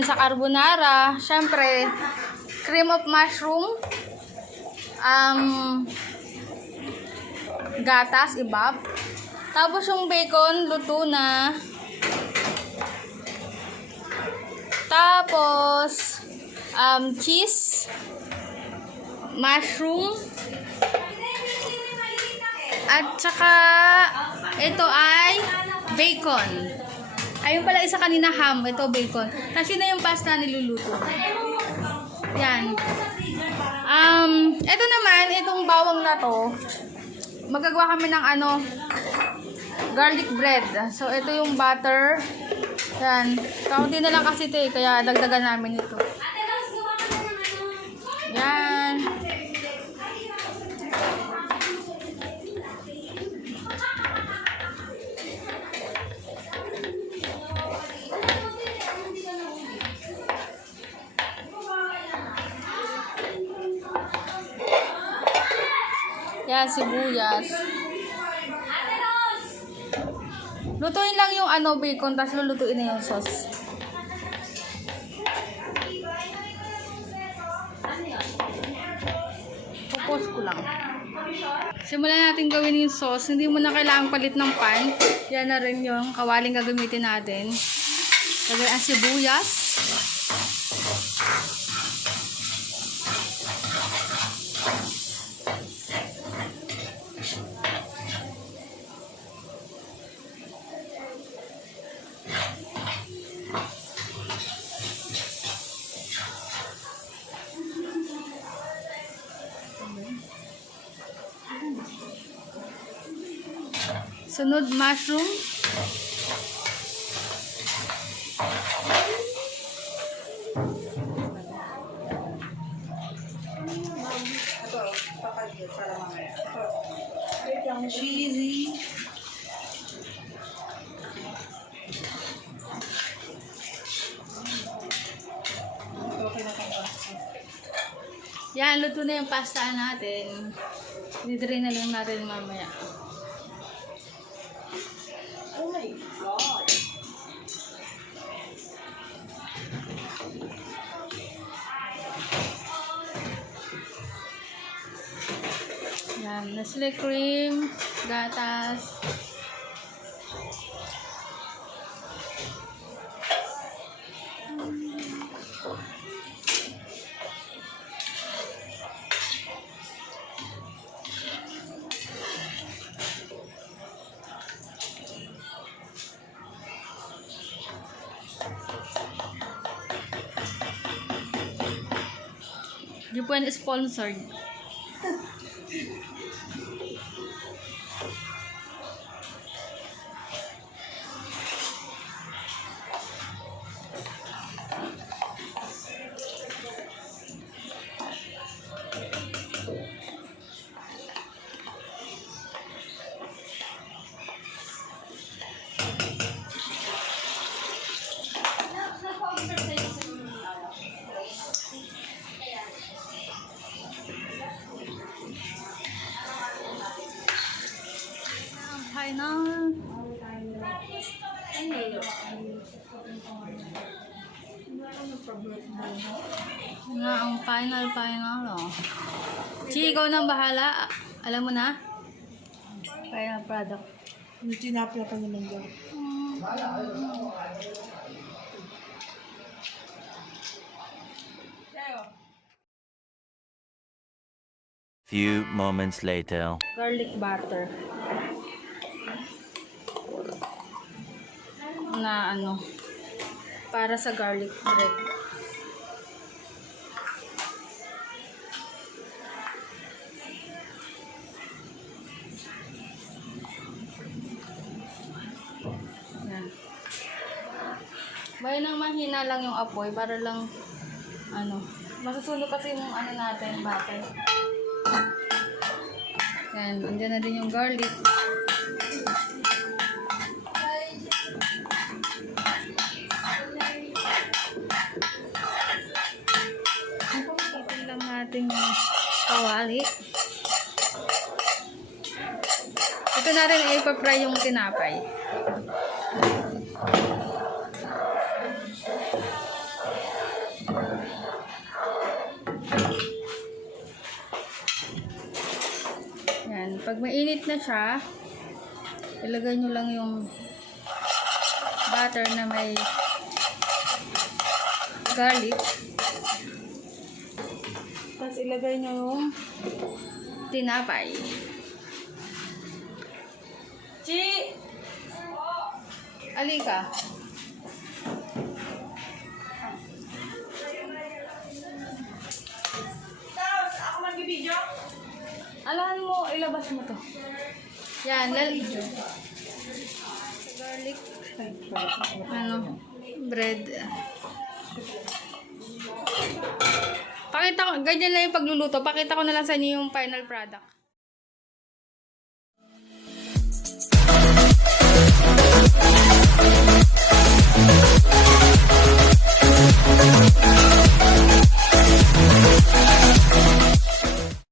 natin sa carbonara. Syempre, cream of mushroom. Gatas, ibab. Tapos yung bacon, luto na. Tapos, cheese, mushroom, at saka, ito ay bacon. Ayun pala isa kanina ham, ito bacon. Tapos yun na yung pasta niluluto. Yan. Ito naman, itong bawang na to, magagawa kami ng garlic bread. So, ito yung butter. Yan. Kaunti na lang kasi ito kaya dagdagan namin ito. Yan. Yan, sibuyas. Lutuin lang yung bacon, tapos lulutuin na yung sauce. Pupos ko lang. Simulan natin gawin yung sauce. Hindi mo na kailangang palit ng pan. Yan na rin yung kawaling gagamitin natin. Lagay ang sibuyas. Sunod, mushroom. Cheesy. Yan, luto na yung pasta natin. Didrain na lang natin mamaya. Oh my God! Yan, Nestle cream, gatas. Di po yan sponsored. Final. Na ang final oh. Chi, ikaw nang bahala. Alam mo na? Final product. Yung tinapia pa naman dyan. Few moments later. Garlic butter. Na para sa garlic bread. Yan. Bayan ng mahina lang yung apoy para lang masusunog kasi yung natin butter. Yan, andyan na din yung garlic. Ipapakita lang natin yung kawali. Ito natin ipapry yung tinapay. Yan. Pag mainit na siya, ilagay nyo lang yung butter na may garlic. Tapos ilagay nyo yung tinapay. Chi! Alika. Ako mag-video? Alahan mo, ilabas mo to. Yan, garlic. Bread. Pakita ko, ganyan lang yung pagluluto. Pakita ko na lang sa inyo yung final product.